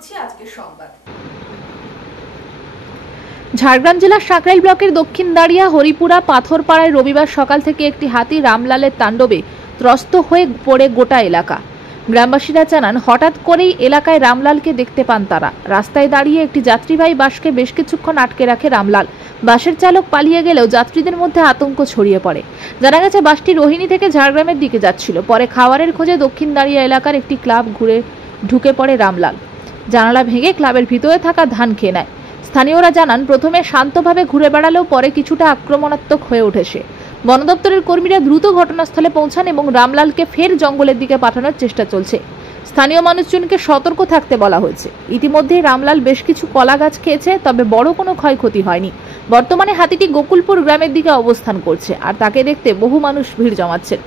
করছি আজকের সংবাদ। ঝাড়গ্রাম জেলার সাকরাইল ব্লকের দক্ষিণ দাঁড়িয়া হরিপুরা পাথরপাড়ায় রবিবার সকাল থেকে একটি হাতি রামলালের তাণ্ডবে ত্রস্ত হয়ে পড়ে গোটা এলাকা। গ্রামবাসীরা জানান, হঠাৎ করেই এলাকায় রামলালকে দেখতে পান তারা। রাস্তায় দাঁড়িয়ে একটি যাত্রীবাহী বাসকে বেশ কিছুক্ষণ আটকে রাখে রামলাল। বাসের চালক পালিয়ে গেলেও যাত্রীদের মধ্যে আতঙ্ক ছড়িয়ে পড়ে। জানা গেছে বাসটি রোহিণী থেকে ঝাড়গ্রামের দিকে যাচ্ছিল। পরে খাবারের খোঁজে দক্ষিণ দাঁড়িয়া এলাকার একটি ক্লাব ঢুকে পড়ে রামলাল। জানালা ভেঙে ক্লাবের ভিতরে থাকা ধান খেয়ে নেয়। স্থানীয়রা জানান, প্রথমে শান্তভাবে ঘুরে বেড়ালেও পরে কিছুটা আক্রমণাত্মক হয়ে ওঠে সে। বন দপ্তরের কর্মীরা দ্রুত ঘটনাস্থলে পৌঁছান এবং রামলালকে ফের জঙ্গলের দিকে পাঠানোর চেষ্টা চলছে। স্থানীয় মানুষজনকে সতর্ক থাকতে বলা হয়েছে। ইতিমধ্যে রামলাল বেশ কিছু কলা গাছ খেয়েছে, তবে বড় কোনো ক্ষয়ক্ষতি হয়নি। বর্তমানে হাতিটি গোকুলপুর গ্রামের দিকে অবস্থান করছে, আর তাকে দেখতে বহু মানুষ ভিড় জমাচ্ছেন।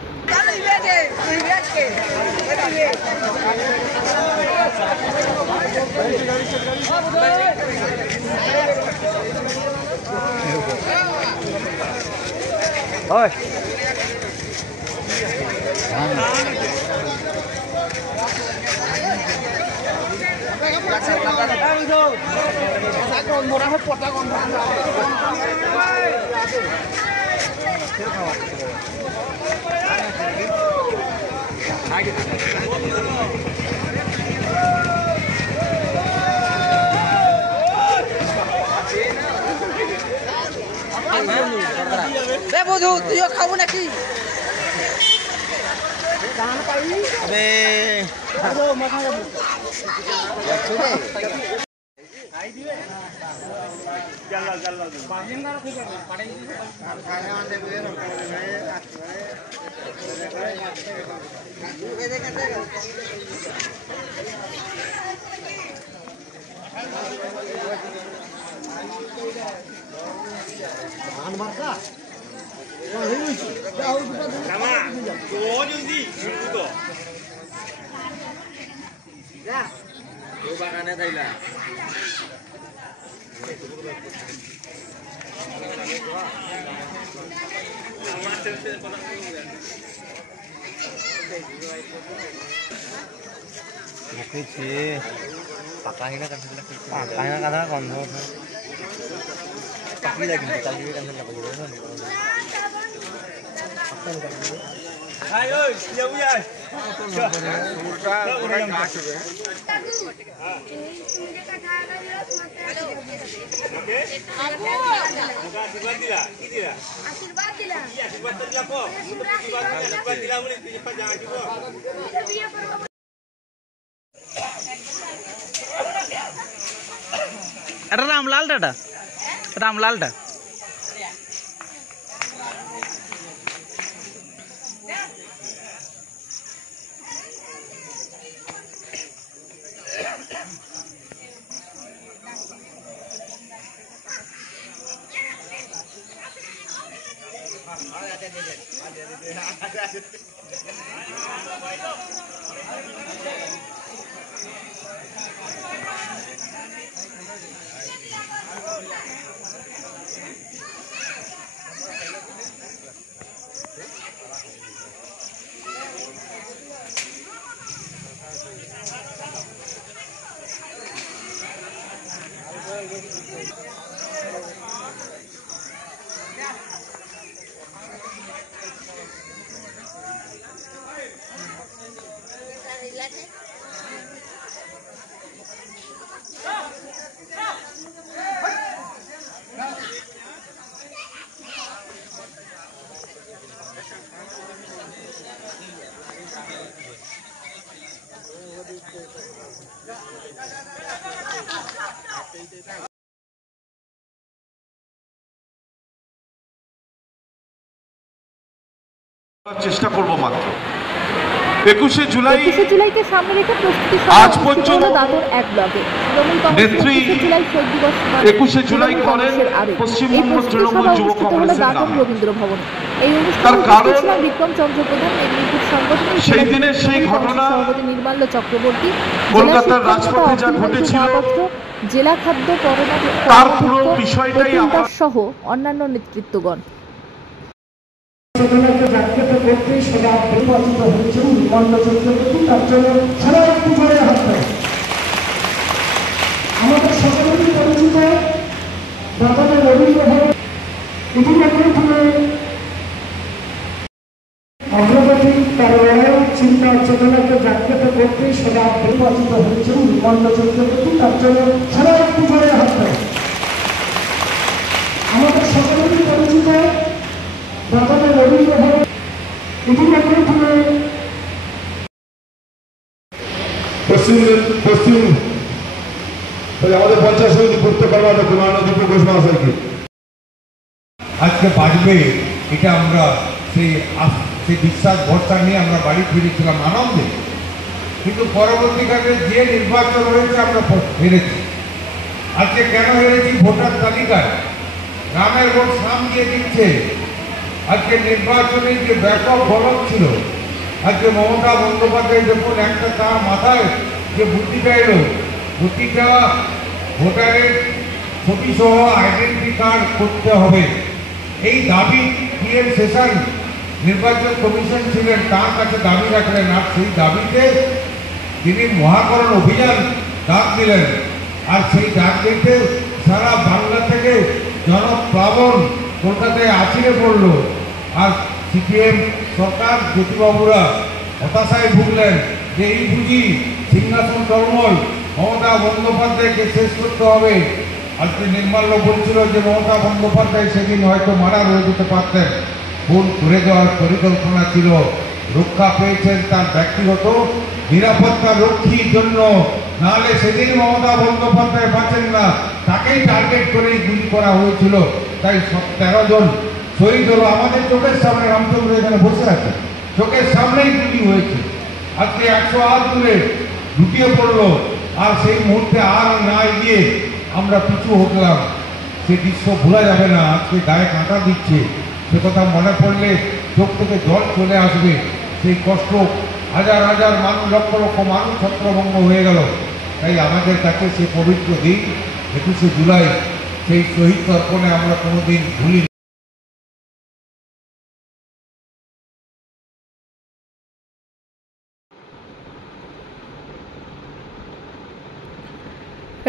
বধু তুইও খাবো নাকি? বাগানে থাইলা পাকাহিনা কথা গন্ধ এটা রামলালটা রামলালটা চেষ্টা করব মাত্র 21শে জুলাইকে সামনে রেখে প্রস্তুতি আজ পর্যন্ত দাদর এক ব্লকে নেত্রী 21শে জুলাই করেন পশ্চিমবঙ্গ তৃণমূল যুব কংগ্রেসের নাম রবীন্দ্র ভবন। এই অনুষ্ঠানে কারণ বিক্রম চন্দ্র প্রধান, মেদিনীপুর সংগঠনের সেই দিনের সেই ঘটনা নির্মাল্য চক্রবর্তী, কলকাতার রাজপথে যা ঘটেছিল, জেলা খাদ্য তার পুরো বিষয়টাই আমার সহ অন্যান্য নেতৃত্বগণ। জাগ্রত করতে সদা নির্বাচিত হয়েছেন নির্মাল্য চক্রবর্তী, তার জন্য সবাই পুজোরে হাত দেয়। আমাদের সকলেরই পরিচিত দাদাদের রবীন্দ্রভাবে ইতিমধ্যে অগ্রগতি তার চিন্তা চেতনাকে জাগ্রত করতে সদা নির্বাচিত হয়েছেন মন্দ চক্রবর্তী। তার জন্য সবাই একটু জোরে হাত দেয়। আমাদের সকলেরই পরিচিত দাদাদের রবীন্দ্রভাবে ইতিমধ্যে পশ্চিম আমাদের পঞ্চায়েত সমিতি করতে পারবো না কুমার দুটো ঘোষণা আছে কি আজকে বাজবে, এটা আমরা সেই বিশ্বাস ভরসা নিয়ে আমরা বাড়ি ফিরেছিলাম আনন্দে। কিন্তু পরবর্তীকালে যে নির্বাচন হয়েছে আমরা হেরেছি। আজকে কেন হেরেছি? ভোটার তালিকায় গ্রামের ভোট সামনে দিচ্ছে। আজকে নির্বাচনে যে ব্যাপক গলদ ছিল, আজকে মমতা বন্দ্যোপাধ্যায় যখন একটা তার মাথায় যে বুদ্ধিটা এলো, প্রতিটা ভোটারের ছবি সহ আইডেন্টি কার্ড করতে হবে, এই দাবি পিএম সেশন নির্বাচন কমিশন ছিলেন তার কাছে দাবি রাখলেন। আর সেই দাবিতে তিনি মহাকরণ অভিযান ডাক দিলেন। আর সেই ডাক দিতে সারা বাংলা থেকে জনপ্লাবন কলকাতায় আছড়ে পড়ল। আর সিপিএম সরকার জ্যোতিবাবুরা হতাশায় ভুগলেন যে এই বুঝি সিংহাসন টলমল, মমতা বন্দ্যোপাধ্যায়কে শেষ করতে হবে। আজকে নির্মাল্য বলছিল যে মমতা বন্দ্যোপাধ্যায় সেদিন হয়তো মারা হয়ে যেতে পারতেন, খুন করে দেওয়ার পরিকল্পনা ছিল। রক্ষা পেয়েছেন তার ব্যক্তিগত নিরাপত্তা রক্ষীর জন্য, নাহলে সেদিন মমতা বন্দ্যোপাধ্যায় বাঁচেন না, তাকেই টার্গেট করেই গুলি করা হয়েছিল। তাই 13 জন শহীদ হলো আমাদের চোখের সামনে। রামচন্দ্র এখানে বসে আছে, চোখের সামনেই গুলি হয়েছে। আজকে 100 হাত দূরে লুটিয়ে পড়লো। আর সেই মুহূর্তে আর না গিয়ে আমরা পিছু হটলাম। সে দৃশ্য ভোলা যাবে না। আজকে গায়ে কাঁটা দিচ্ছে, সে কথা মনে পড়লে চোখ থেকে জল চলে আসবে। সেই কষ্ট, হাজার হাজার মানুষ, লক্ষ লক্ষ মানুষ ছত্রভঙ্গ হয়ে গেল। তাই আমাদের কাছে সে পবিত্র দিন 21শে জুলাই, সেই শহীদ তর্পণে আমরা কোনোদিন ভুলি।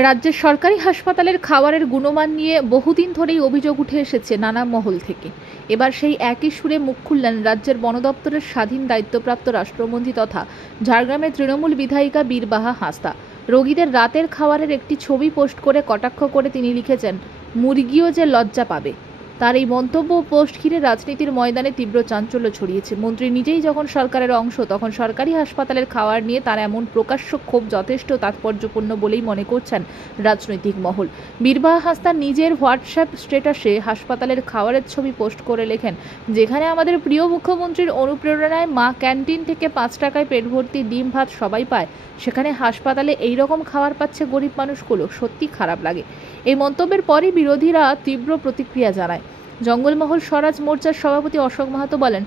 রাজ্যের সরকারি হাসপাতালের খাবারের গুণমান নিয়ে বহুদিন ধরেই অভিযোগ উঠে এসেছে নানা মহল থেকে। এবার সেই একই সুরে মুখ খুললেন রাজ্যের বন দপ্তরের স্বাধীন দায়িত্বপ্রাপ্ত রাষ্ট্রমন্ত্রী তথা ঝাড়গ্রামের তৃণমূল বিধায়িকা বীরবাহা হাঁসদা। রোগীদের রাতের খাবারের একটি ছবি পোস্ট করে কটাক্ষ করে তিনি লিখেছেন, মুরগিও যে লজ্জা পাবে। তার এই মন্তব্য পোস্ট ঘিরে রাজনীতির ময়দানে তীব্র চাঞ্চল্য ছড়িয়েছে। মন্ত্রী নিজেই যখন সরকারের অংশ, তখন সরকারি হাসপাতালের খাবার নিয়ে তার এমন প্রকাশ্য ক্ষোভ যথেষ্ট তাৎপর্যপূর্ণ বলেই মনে করছেন রাজনৈতিক মহল। বীরবাহা হাঁসদা নিজের হোয়াটসঅ্যাপ স্ট্যাটাসে হাসপাতালের খাবারের ছবি পোস্ট করে লেখেন, যেখানে আমাদের প্রিয় মুখ্যমন্ত্রীর অনুপ্রেরণায় মা ক্যান্টিন থেকে 5 টাকায় পেট ভর্তি ডিম ভাত সবাই পায়, সেখানে হাসপাতালে এই রকম খাবার পাচ্ছে গরিব মানুষগুলো। সত্যি খারাপ লাগে। এই মন্তব্যের পরই বিরোধীরা তীব্র প্রতিক্রিয়া জানায়। জঙ্গলমহল স্বরাজ মোর্চার সভাপতি অশোক মাহাতো বলেন,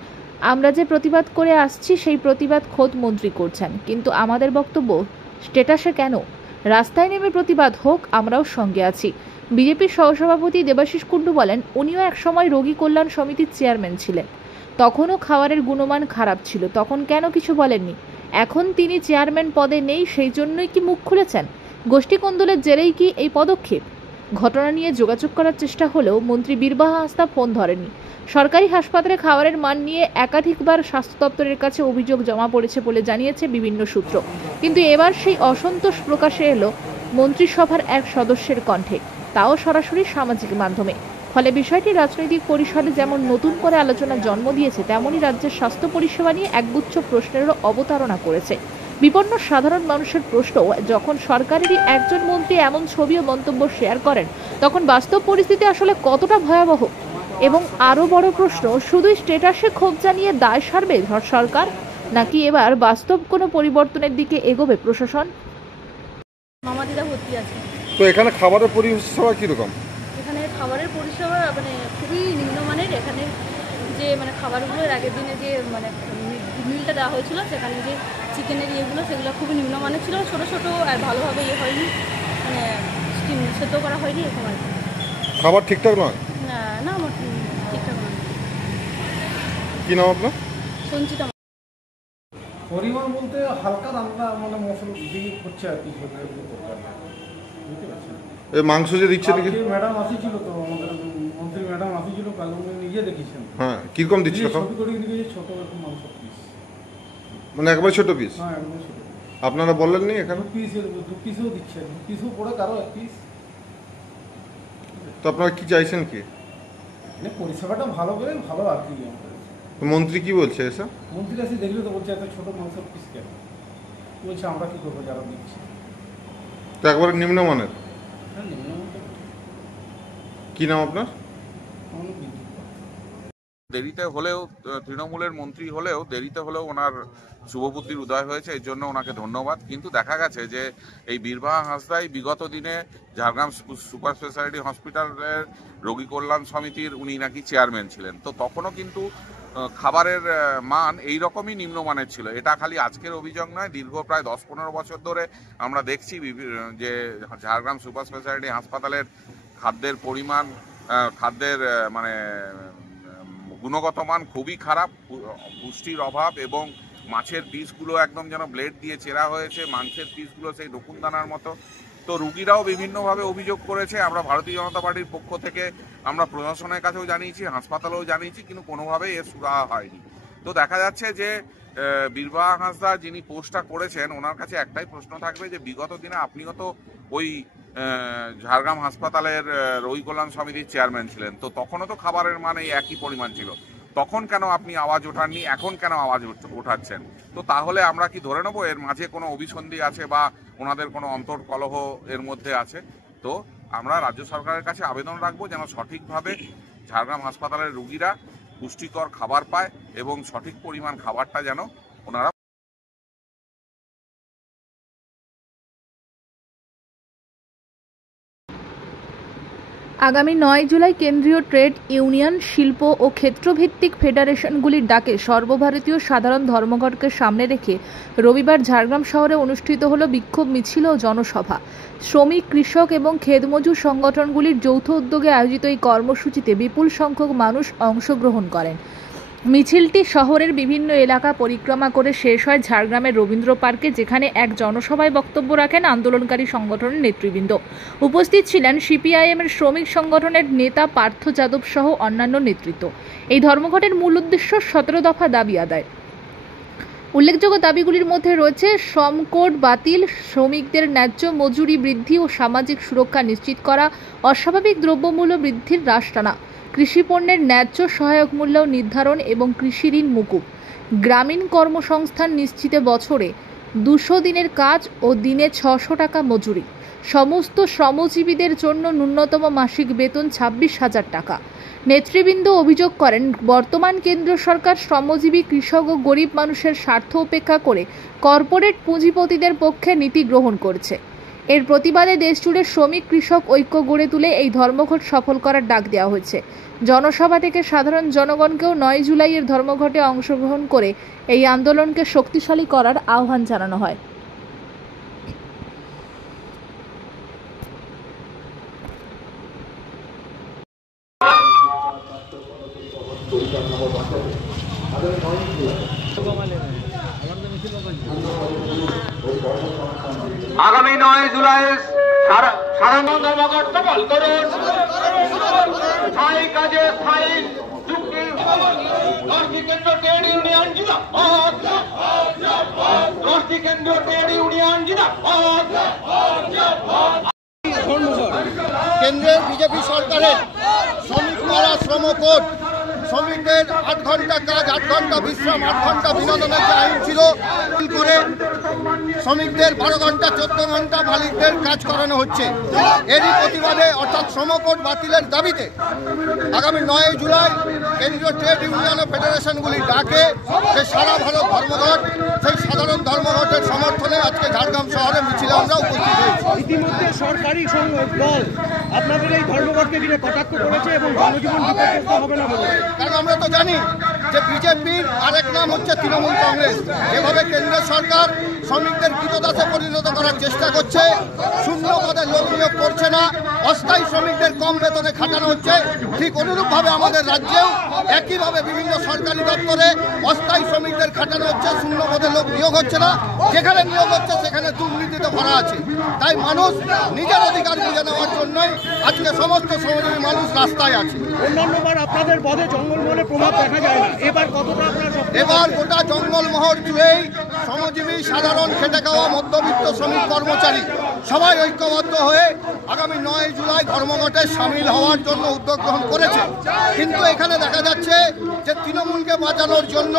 আমরা যে প্রতিবাদ করে আসছি সেই প্রতিবাদ খোদ মন্ত্রী করছেন, কিন্তু আমাদের বক্তব্য স্ট্যাটাসে কেন? রাস্তায় নেমে প্রতিবাদ হোক, আমরাও সঙ্গে আছি। বিজেপির সহসভাপতি দেবাশিস কুণ্ডু বলেন, উনিও একসময় রোগী কল্যাণ সমিতির চেয়ারম্যান ছিলেন, তখনও খাবারের গুণমান খারাপ ছিল, তখন কেন কিছু বলেননি? এখন তিনি চেয়ারম্যান পদে নেই, সেই জন্যই কি মুখ খুলেছেন? গোষ্ঠী কোন্দলের জেরেই কি এই পদক্ষেপ? ঘটনা নিয়ে যোগাযোগ করার চেষ্টা হলেও মন্ত্রী বীরবাহা হাঁসদা ফোন ধরেননি। সরকারি হাসপাতালে খাবারের মান নিয়ে একাধিকবার স্বাস্থ্য দপ্তরের কাছে অভিযোগ জমা পড়েছে বলে জানিয়েছে বিভিন্ন সূত্র, কিন্তু এবার সেই অসন্তোষ প্রকাশে এলো মন্ত্রিসভার এক সদস্যের কণ্ঠে, তাও সরাসরি সামাজিক মাধ্যমে। ফলে বিষয়টি রাজনৈতিক পরিসরে যেমন নতুন করে আলোচনার জন্ম দিয়েছে, তেমনই রাজ্যের স্বাস্থ্য পরিষেবা নিয়ে একগুচ্ছ প্রশ্নেরও অবতারণা করেছে। বিপন্ন সাধারণ মানুষের প্রশ্ন, যখন সরকারেরই একজন মন্ত্রী এমন ছবি ও মন্তব্য শেয়ার করেন, তখন বাস্তব পরিস্থিতি আসলে কতটা ভয়াবহ? এবং আরও বড় প্রশ্ন, শুধুই স্ট্যাটাসে ক্ষোভ জানিয়ে দায় সারবে সরকার, নাকি এবার বাস্তব কোনো পরিবর্তনের দিকে এগোবে প্রশাসন? মামাদিদা ভর্তি আছে। তো এখানে খাবারের পরিষেবা কীরকম? এখানে খাবারের পরিষেবা খুবই নিম্নমানের। এখানে যে খাবারগুলোর আগের দিনে যে মিলটা দেওয়া হয়েছিল, সেখানে যে চিকেনের ইয়েগুলো, সেগুলো খুবই নিম্নমানের ছিল, ছোটো ছোটো, আর ভালোভাবে হয়নি, স্টিম সেদ্ধ করা হয়নি, এরকম আর কি। খাবার ঠিকঠাক নয়? না, আমার ঠিকঠাক নয়। কী নাম আপনার? সঞ্চিতা। পরিমাণ বলতে হালকা দামটা মশলা দিয়ে করছে আর কি। বুঝতে পারছেন? এই মাংস যে দিচ্ছে নাকি? কালকে ম্যাডাম আসিছিল, তো আমাদের মন্ত্রী ম্যাডাম আসিছিল, কাল উনি নিজে দেখেছেন। হ্যাঁ, কিরকম দিচ্ছিল? ছবি করে দিয়েছে, ছোট একটু মাংস পিস। মানে একবার ছোট পিস? হ্যাঁ, একদম ছোট। আপনারা বললেননি এখানে? দু পিসও দিচ্ছে, দু পিসও পড়ে কারো এক পিস। তো আপনারা কি চাইছেন কি? মানে পরিষেবাটা ভালো করে, ভালো আর কি। তো মন্ত্রী কি বলছে এসব? মন্ত্রী এসে দেখলে তো বলছে এত ছোট মাংস পিস কেন? বলছে আমরা কি করবো যারা দিচ্ছি। তো একবারে নিম্নমানের। হ্যাঁ, নিম্নমানের। কি নাম আপনার? আমার বিদ্যুৎ। দেরিতে হলেও, তৃণমূলের মন্ত্রী হলেও দেরিতে হলেও ওনার শুভবুদ্ধির উদয় হয়েছে, এর জন্য ওনাকে ধন্যবাদ। কিন্তু দেখা গেছে যে এই বীরবাহা হাঁসদাই বিগত দিনে ঝাড়গ্রাম সুপার স্পেশালিটি হসপিটালের রোগী কল্যাণ সমিতির উনি নাকি চেয়ারম্যান ছিলেন। তো তখনও কিন্তু খাবারের মান এই রকমই নিম্নমানের ছিল। এটা খালি আজকের অভিযোগ নয়, দীর্ঘ প্রায় 10-15 বছর ধরে আমরা দেখছি যে ঝাড়গ্রাম সুপার স্পেশালিটি হাসপাতালের খাদ্যের পরিমাণ, খাদ্যের মানে গুণগত মান খুবই খারাপ, পুষ্টির অভাব, এবং মাছের পিসগুলো একদম যেন ব্লেড দিয়ে চেরা হয়েছে, মাংসের পিসগুলো সেই ডকুনদানার মতো। তো রুগীরাও বিভিন্নভাবে অভিযোগ করেছে। আমরা ভারতীয় জনতা পার্টির পক্ষ থেকে আমরা প্রশাসনের কাছেও জানিয়েছি, হাসপাতালেও জানিয়েছি, কিন্তু কোনোভাবেই এর সুরাহা হয়নি। তো দেখা যাচ্ছে যে বীরবাহা হাঁসদা যিনি পোস্টটা করেছেন, ওনার কাছে একটাই প্রশ্ন থাকবে যে বিগত দিনে আপনিও তো ওই ঝাড়গ্রাম হাসপাতালের রোগী কল্যাণ সমিতির চেয়ারম্যান ছিলেন, তো তখনও তো খাবারের মান এই একই পরিমাণ ছিল, তখন কেন আপনি আওয়াজ ওঠাননি, এখন কেন আওয়াজ ওঠাচ্ছেন? তো তাহলে আমরা কি ধরে নেবো এর মাঝে কোনো অভিসন্ধি আছে বা ওনাদের কোনো অন্তর্কলহ এর মধ্যে আছে? তো আমরা রাজ্য সরকারের কাছে আবেদন রাখবো যেন সঠিকভাবে ঝাড়গ্রাম হাসপাতালের রুগীরা পুষ্টিকর খাবার পায় এবং সঠিক পরিমাণ খাবারটা যেন ওনারা। আগামী 9 জুলাই কেন্দ্রীয় ট্রেড ইউনিয়ন, শিল্প ও ক্ষেত্রভিত্তিক ফেডারেশনগুলির ডাকে সর্বভারতীয় সাধারণ ধর্মঘটকে সামনে রেখে রবিবার ঝাড়গ্রাম শহরে অনুষ্ঠিত হল বিক্ষোভ মিছিল ও জনসভা। শ্রমিক, কৃষক এবং খেতমজুর সংগঠনগুলির যৌথ উদ্যোগে আয়োজিত এই কর্মসূচিতে বিপুল সংখ্যক মানুষ অংশগ্রহণ করেন। মিছিলটি শহরের বিভিন্ন এলাকা পরিক্রমা করে শেষ হয় ঝাড়গ্রামের রবীন্দ্র পার্কে, যেখানে এক জনসভায় বক্তব্য রাখেন আন্দোলনকারী সংগঠনের নেতৃবৃন্দ। উপস্থিত ছিলেন সিপিআইএমের শ্রমিক সংগঠনের নেতা পার্থ যাদব সহ অন্যান্য নেতৃত্ব। এই ধর্মঘটের মূল উদ্দেশ্য 17 দফা দাবি আদায়। উল্লেখযোগ্য দাবিগুলির মধ্যে রয়েছে শ্রম কোড বাতিল, শ্রমিকদের ন্যায্য মজুরি বৃদ্ধি ও সামাজিক সুরক্ষা নিশ্চিত করা, অস্বাভাবিক দ্রব্যমূল্য বৃদ্ধির হ্রাস টানা, কৃষি পণ্যের ন্যায্য সহায়ক মূল্য নির্ধারণ এবং কৃষি ঋণ মুকুব, গ্রামীণ কর্মসংস্থান নিশ্চিতে বছরে 200 দিনের কাজ ও দিনে 600 টাকা মজুরি, সমস্ত শ্রমজীবীদের জন্য ন্যূনতম মাসিক বেতন 26,000 টাকা। নেতৃবৃন্দ অভিযোগ করেন, বর্তমান কেন্দ্র সরকার শ্রমজীবী, কৃষক ও গরিব মানুষের স্বার্থ উপেক্ষা করে কর্পোরেট পুঁজিপতিদের পক্ষে নীতি গ্রহণ করছে। এর প্রতিবাদে দেশজুড়ে শ্রমিক কৃষক ঐক্য গড়ে তুলে এই ধর্মঘট সফল করার ডাক দেওয়া হয়েছে। জনসভা থেকে সাধারণ জনগণকেও 9 জুলাইয়ের ধর্মঘটে অংশগ্রহণ করে এই আন্দোলনকে শক্তিশালী করার আহ্বান জানানো হয়। আগামী 9 জুলাই সাধারণ ধর্মঘট সফল করুন। স্থায়ী কাজে স্থায়ী চুক্তি, দশটি কেন্দ্র ট্রেড ইউনিয়ন জিন্দাবাদ, দশটি কেন্দ্র ট্রেড ইউনিয়ন জিন্দাবাদ। কেন্দ্রের বিজেপি সরকারের শ্রমিক মারা শ্রম কোড, শ্রমিকদের 8 ঘন্টা কাজ, 8 ঘন্টা বিশ্রাম, 8 ঘন্টা বিনোদনের যে আইন ছিল করে শ্রমিকদের 12 ঘন্টা 14 ঘন্টা মালিকদের কাজ করানো হচ্ছে। এরই প্রতিবাদে অর্থাৎ শ্রম কোড বাতিলের দাবিতে আগামী 9 জুলাই কেন্দ্রীয় ট্রেড ইউনিয়ন ও ফেডারেশনগুলির ডাকে যে সারা ভারত ধর্মঘট, সেই সাধারণ ধর্মঘটের সমর্থনে আজকে ঝাড়গ্রাম শহরে মিছিলে আমরা উপস্থিত হয়েছি। ইতিমধ্যে সরকারি দল আপনাদের এই ধর্মঘটকে ঘিরে কটাক্ষ করেছে এবং জনজীবন বিপর্যস্ত হবে না বলে। কারণ আমরা তো জানি যে বিজেপির আরেক নাম হচ্ছে তৃণমূল কংগ্রেস। যেভাবে কেন্দ্র সরকার শ্রমিকদের কৃতদাসে পরিণত করার চেষ্টা করছে, শূন্য পদে লোক নিয়োগ করছে না, অস্থায়ী শ্রমিকদের কম বেতনে খাটানো হচ্ছে, ঠিক অনুরূপভাবে আমাদের রাজ্যেও একইভাবে বিভিন্ন সরকারি দপ্তরে অস্থায়ী শ্রমিকদের খাটানো হচ্ছে, শূন্য পদে লোক নিয়োগ হচ্ছে না, যেখানে নিয়োগ হচ্ছে সেখানে দুর্নীতিতে ভরা আছে। তাই মানুষ নিজের অধিকার বুঝে নেওয়ার জন্যই আজকে সমস্ত শ্রমজীবী মানুষ রাস্তায় আছে। অন্যান্যবার আপনাদের পদে জঙ্গলমহলের প্রভাব দেখা যায় না, এবার কতটা আপনারা? এবার গোটা জঙ্গলমহল জুড়েই শ্রমজীবী, সাধারণ খেটে খাওয়া মধ্যবিত্ত শ্রমিক কর্মচারী সবাই ঐক্যবদ্ধ হয়ে আগামী 9 জুলাই ধর্মঘটে সামিল হওয়ার জন্য উদ্যোগ গ্রহণ করেছে। কিন্তু এখানে দেখা যাচ্ছে যে তৃণমূলকে বাঁচানোর জন্য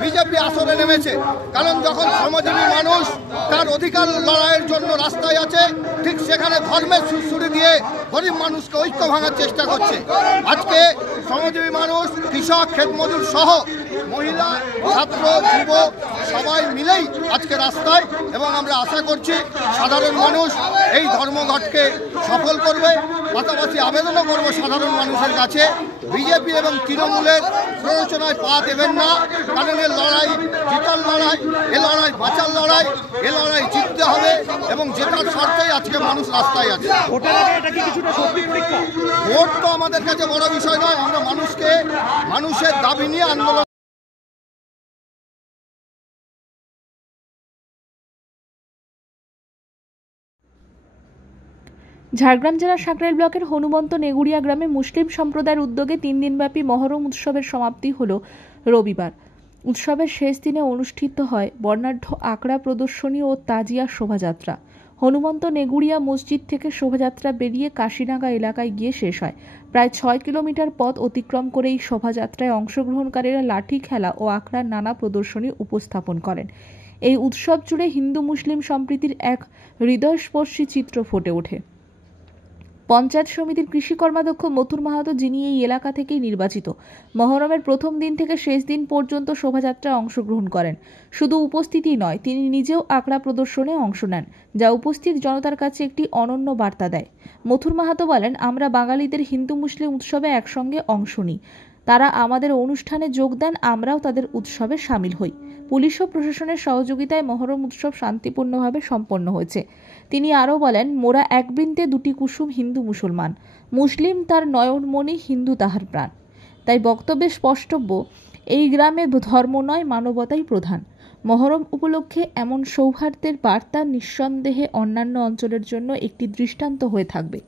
বিজেপি আসরে নেমেছে। কারণ যখন শ্রমজীবী মানুষ তার অধিকার লড়াইয়ের জন্য রাস্তায় আছে, ঠিক সেখানে ধর্মের সুরসুরি দিয়ে গরিব মানুষকে ঐক্য ভাঙার চেষ্টা করছে। আজকে শ্রমজীবী মানুষ, কৃষক, ক্ষেতমজুর সহ মহিলা, ছাত্র, যুব সবাই মিলেই আজকে রাস্তায়, এবং আমরা আশা করছি সাধারণ মানুষ এই ধর্মঘটকে সফল করবে। পাশাপাশি আবেদনও করব সাধারণ মানুষের কাছে, বিজেপি এবং তৃণমূলের প্ররোচনায় পা দেবেন না। কারণ এ লড়াই জিতার লড়াই, এ লড়াই বাঁচার লড়াই, এ লড়াই জিততে হবে এবং জেতার শর্তেই আজকে মানুষ রাস্তায় আছে। ভোট তো আমাদের কাছে বড় বিষয় নয়, আমরা মানুষের দাবি নিয়ে আন্দোলন। ঝাড়গ্রাম জেলার সাকরাইল ব্লকের হনুমন্ত নেগুড়িয়া গ্রামে মুসলিম সম্প্রদায়ের উদ্যোগে 3 দিনব্যাপী মহরম উৎসবের সমাপ্তি হল রবিবার। উৎসবের শেষ দিনে অনুষ্ঠিত হয় বর্ণাঢ্য আখড়া প্রদর্শনী ও তাজিয়া শোভাযাত্রা। হনুমন্ত নেগুড়িয়া মসজিদ থেকে শোভাযাত্রা বেরিয়ে কাশীনাগা এলাকায় গিয়ে শেষ হয়। প্রায় 6 কিলোমিটার পথ অতিক্রম করে এই শোভাযাত্রায় অংশগ্রহণকারীরা লাঠি খেলা ও আখড়ার নানা প্রদর্শনী উপস্থাপন করেন। এই উৎসব জুড়ে হিন্দু মুসলিম সম্প্রীতির এক হৃদয়স্পর্শী চিত্র ফুটে ওঠে। পঞ্চায়েত সমিতির কৃষি কর্মাধ্যক্ষ মথুর মাহাতো, যিনি এই এলাকা থেকেই নির্বাচিত, মহরমের প্রথম দিন থেকে শেষ দিন পর্যন্ত শোভাযাত্রায় অংশগ্রহণ করেন। শুধু উপস্থিতিই নয়, তিনি নিজেও আখড়া প্রদর্শনে অংশ নেন, যা উপস্থিত জনতার কাছে একটি অনন্য বার্তা দেয়। মথুর মাহাতো বলেন, আমরা বাঙালিদের হিন্দু মুসলিম উৎসবে একসঙ্গে অংশ নিই। তারা আমাদের অনুষ্ঠানে যোগ দেন, আমরাও তাদের উৎসবে সামিল হই। পুলিশ ও প্রশাসনের সহযোগিতায় মহরম উৎসব শান্তিপূর্ণভাবে সম্পন্ন হয়েছে। তিনি আরও বলেন, মোরা এক বৃন্তে দুটি কুসুম, হিন্দু মুসলমান, মুসলিম তার নয়নমণি, হিন্দু তাহার প্রাণ। তাই বক্তব্যে স্পষ্টব্য, এই গ্রামে ধর্ম নয়, মানবতাই প্রধান। মহরম উপলক্ষে এমন সৌহার্দ্যের বার্তা নিঃসন্দেহে অন্যান্য অঞ্চলের জন্য একটি দৃষ্টান্ত হয়ে থাকবে।